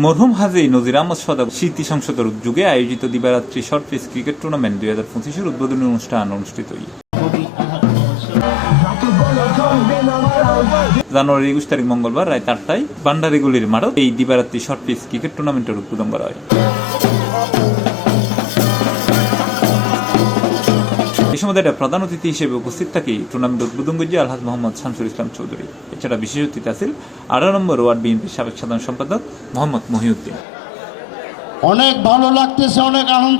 মরহুম হাজী নজির আহমদ সদর স্মৃতি সংসদের উদ্যোগে আয়োজিত দিবারাত্রি শর্ট পিচ ক্রিকেট টুর্নামেন্ট 2025-এর উদ্বোধনী অনুষ্ঠান অনুষ্ঠিত জানুয়ারি 21 তারিখ মঙ্গলবার রাত 8টায় বান্ডারিগুলির মাঠে এই দিবারাত্রি শর্ট পিচ ক্রিকেট টুর্নামেন্টের উদ্বোধন করা হয়। এই সময় প্রধান অতিথি হিসেবে উপস্থিত থাকি টুর্নামেন্ট উদ্বোধন করেছে আলহাজ মোহাম্মদ শামসুল ইসলাম চৌধুরী। এছাড়া বিশেষ অতিথি আছেন 18 নম্বর ওয়ার্ড বিএনপির সাবেক সাধারণ সম্পাদক মোহাম্মদ মহিউদ্দিন। অনেক ভালো লাগতেছে, অনেক আনন্দ।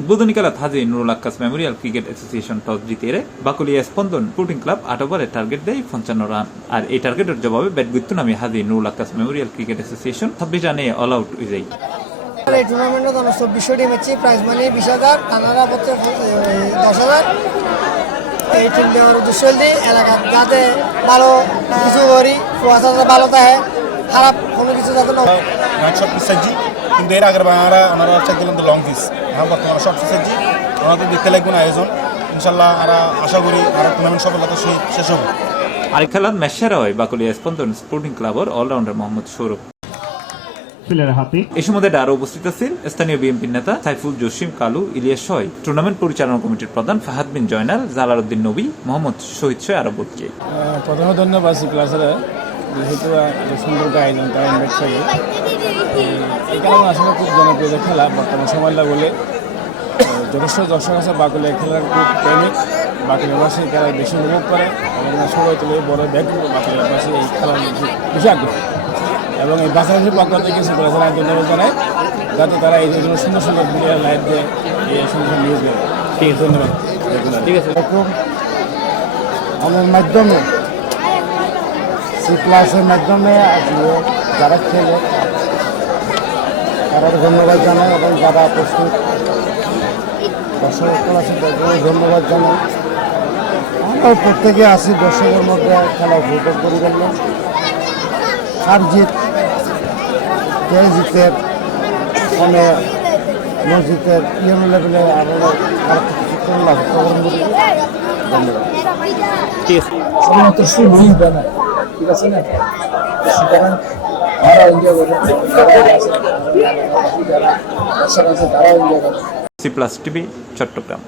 উদ্বোধনী খেলাত Haji Nurul Akkas memorial cricket association toss জিতে বাকুলিয়া স্পন্দন স্পোর্টিং ক্লাব 8 ওভারে টার্গেট দেয় 55 রান। আর এই টার্গেটের জবাবে ব্যাট গুরুত্ব নামে Haji Nurul Akkas memorial cricket association 26 রানে অল আউট হয়ে যায়। এই টুর্নামেন্টে 24 টিম আছে, প্রাইজ মানি 20,000, টানারা পড়ছে 10,000। এই টিম দেওয়ার উদ্দেশ্য হল এলাকার যাতে ভালো কিছু করি, কুয়াশা ভালো থাকে, খারাপ কোনো কিছু যাতে না। শর্ট পিচ চাইছি, কিন্তু এর আগের আমরা চাইছিলাম তো লং পিচ। বর্তমানে শর্ট পিচ চাইছি, আমরা তো দেখতে লাগবে না আয়োজন। ইনশাল্লাহ আমরা আশা করি আর টুর্নামেন্ট সফলতা শেষ হবে। আরেক খেলার ম্যাচ সেরা হয় বাকুলিয়া স্পন্দন স্পোর্টিং ক্লাবের অলরাউন্ডার মোহাম্মদ সৌরভ। এই সময় আরো উপস্থিত আছেন স্থানীয় বিএনপি নেতা সাইফুল জসিম কালু, ইলিয়াস সয়, টুর্নামেন্ট পরিচালনা কমিটির প্রধান ফাহাদ বিন জয়নাল, জালালউদ্দিন নবী, মোহাম্মদ শহীদ সয় আরো বোধকে। প্রথমে ধন্যবাদ ক্লাসেরা যেহেতু সুন্দর আয়োজন তারা ইনভাইট করে। এই কারণে আসলে খুব জনপ্রিয় খেলা বর্তমান সময়টা বলে যথেষ্ট দর্শক আছে। বাকুলিয়া খেলার খুব প্রেমিক, বাকুলিয়াবাসী খেলায় বেশি উপভোগ করে এবং সবাই তুলে বড় ব্যাগগুলো বাকুলিয়াবাসী এই খেলার বেশি আগ্রহ এবং এই বাচ্চাদের পক্ষ থেকে কিছু করেছে ধন্যবাদ জানায়, যাতে তারা এই জন্য সুন্দর সুন্দর মিডিয়া লাইভ দিয়ে এই সুন্দর নিউজ দেয়। ঠিক আছে, ধন্যবাদ। ঠিক আছে, আমার মাধ্যমে সি ক্লাসের মাধ্যমে যারা খেলে তারা ধন্যবাদ জানায় এবং যারা প্রস্তুত দর্শক আছে তাদেরও ধন্যবাদ জানাই। আমরা প্রত্যেকে আসি দর্শকের মধ্যে খেলা উপভোগ করি গেল। আর জিত কে জিতের ফলে মসজিদের ইয়েলো লেভেলে আরো লাভ করবেন বলে ধন্যবাদ। ঠিক আছে, শুধুমাত্র শুরুই বানায়, ঠিক আছে না? সুতরাং তারা এনজয় করে, যারা দর্শক আছে তারাও এনজয় করে। C plus TV, Chittagong.